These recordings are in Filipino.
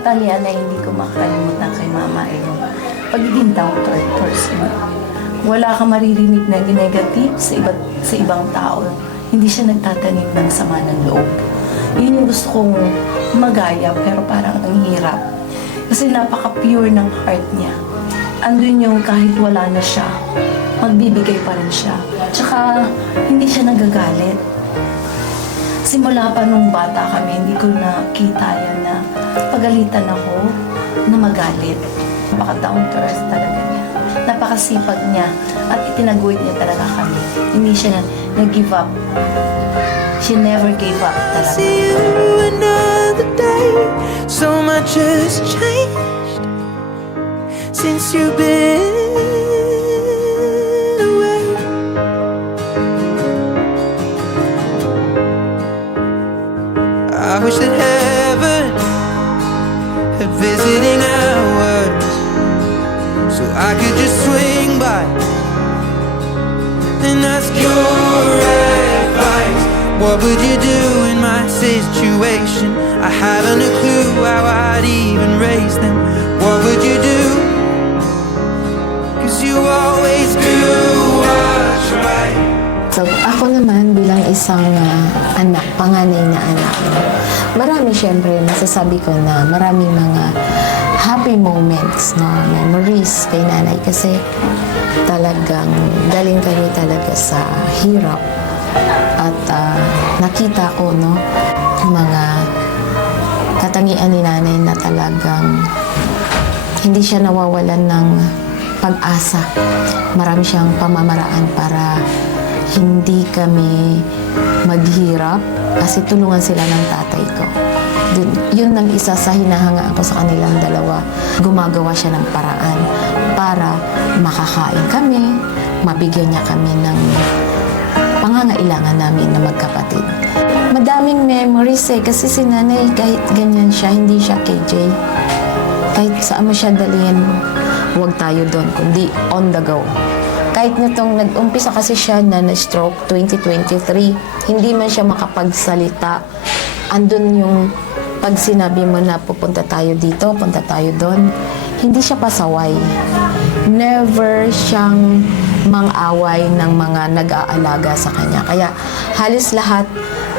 katangian na hindi ko makalimutan kay Mama ay yung pagiging down to earth person. Wala kang maririnig na negative sa ibang tao. Hindi siya nagtatanim ng sama ng loob. Yun yung gusto kong magaya, pero parang ang hirap. Kasi napaka-pure ng heart niya. Andun yung kahit wala na siya, magbibigay pa rin siya. Tsaka hindi siya nagagalit. Simula pa nung bata kami, hindi ko nakita yan na pagalitan ako na magalit. Napaka-down to earth talaga niya. Napakasipag niya at itinaguhit niya talaga kami. Hindi siya nag-give up. She never gave up talaga. See you another day. So much has changed since you've been away. I wish that heaven had visiting hours, so I could just swing by and ask your advice. What would you do in my situation? I haven't a clue how I'd even raise them. What would you do? 'Cause you always do what's right. So, ako naman bilang isang anak, panganay na anak, marami siyempre masasabi ko na maraming mga happy moments, no, memories kay nanay kasi talagang galing kami talaga sa hirap at nakita ko, no, mga katangian ni nanay na talagang hindi siya nawawalan ng pag-asa. Marami siyang pamamaraan para hindi kami maghirap kasi tulungan sila ng tatay ko. Yun ang isa sa hinahangaan ko sa kanilang dalawa. Gumagawa siya ng paraan para makakain kami, mabigyan niya kami ng pangangailangan namin na magkapatid. Madaming memories kasi si nanay kahit ganyan siya, hindi siya KJ. Kahit saan mo siya dalhin, huwag tayo doon, kundi on the go. Kahit nitong nag-umpisa kasi siya na na-stroke 2023, hindi man siya makapagsalita. Andun yung pag sinabi mo na pupunta tayo dito, punta tayo doon, hindi siya pasaway. Never siyang mang-away ng mga nag-aalaga sa kanya. Kaya halos lahat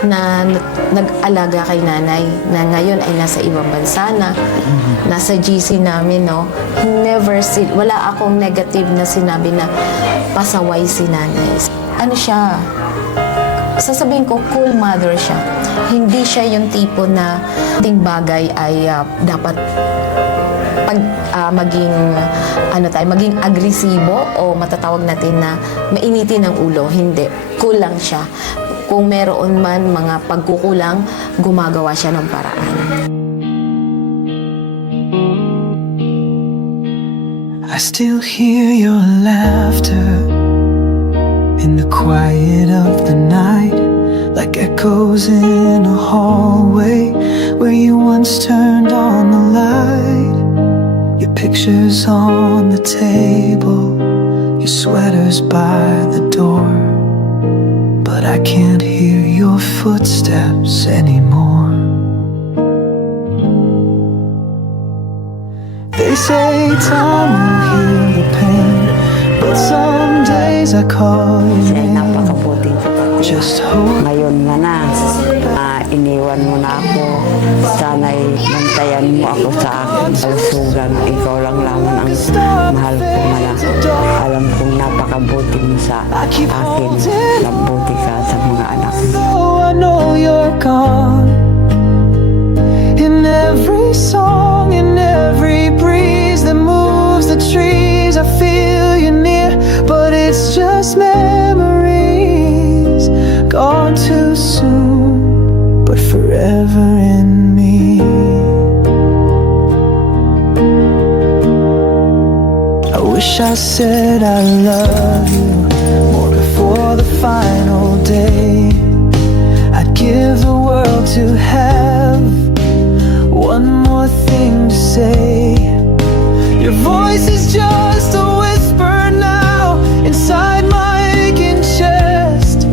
na nag-alaga kay nanay na ngayon ay nasa ibang bansa na, nasa GC namin, no, wala akong negative na sinabi na pasaway si nanay. Ano siya, sasabihin ko, cool mother siya. Hindi siya yung tipo na ting bagay ay dapat maging agresibo o matatawag natin na mainitin ang ulo. Hindi. Cool lang siya. Kung meron man mga pagkukulang, gumagawa siya ng paraan. I still hear your laughter in the quiet of the night, like echoes in a hallway where you once turned on the light. Your pictures on the table, your sweaters by the door, but I can't hear your footsteps anymore. They say time will heal the pain, but some days I call your Siya ay name. napakabuting kapatid. Just hold. Ngayon nga na, iniwan mo na ako. Sana'y bantayan mo ako sa aking kalusugan. Ikaw lang lamang ang mahal ko, malak. Alam kong napakabuti mo sa akin. Nabuti ka sa mga anak mo. Oh, I know you're gone. In every song, in every breeze that moves the trees, I feel you near, but it's just memories gone too soon, but forever in me. I wish I said I love you more before the final day. I'd give the world to have one more thing to say. Your voice is just a whisper now inside my aching chest,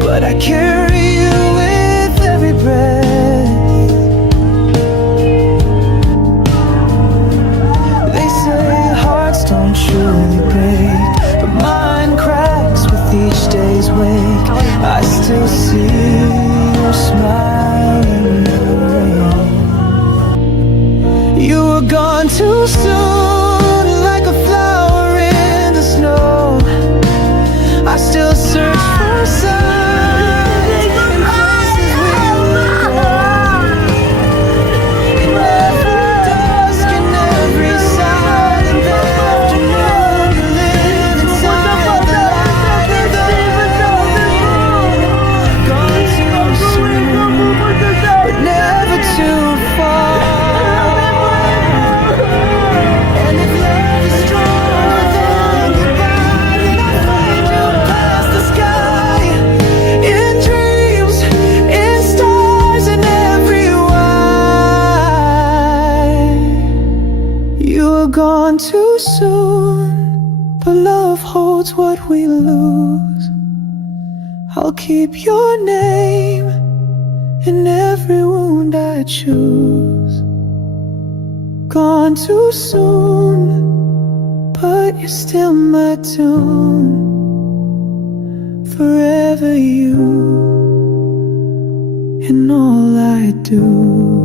but I carry you with every breath. truly break, but mine cracks with each day's wake. I still see your smile in the rain. You were gone too soon, like a flower in the snow. I still search for signs in places we would go. In every dusk, in every silent afternoon, you live inside the light of the moon. Gone too soon, but never too far. And if love is stronger than goodbye, then I'll find you past the sky. In dreams, in stars, in every why. You were gone too soon, but love holds what we lose. I'll keep your name in every wound I choose. Gone too soon, but you're still my tune. Forever you in all I do.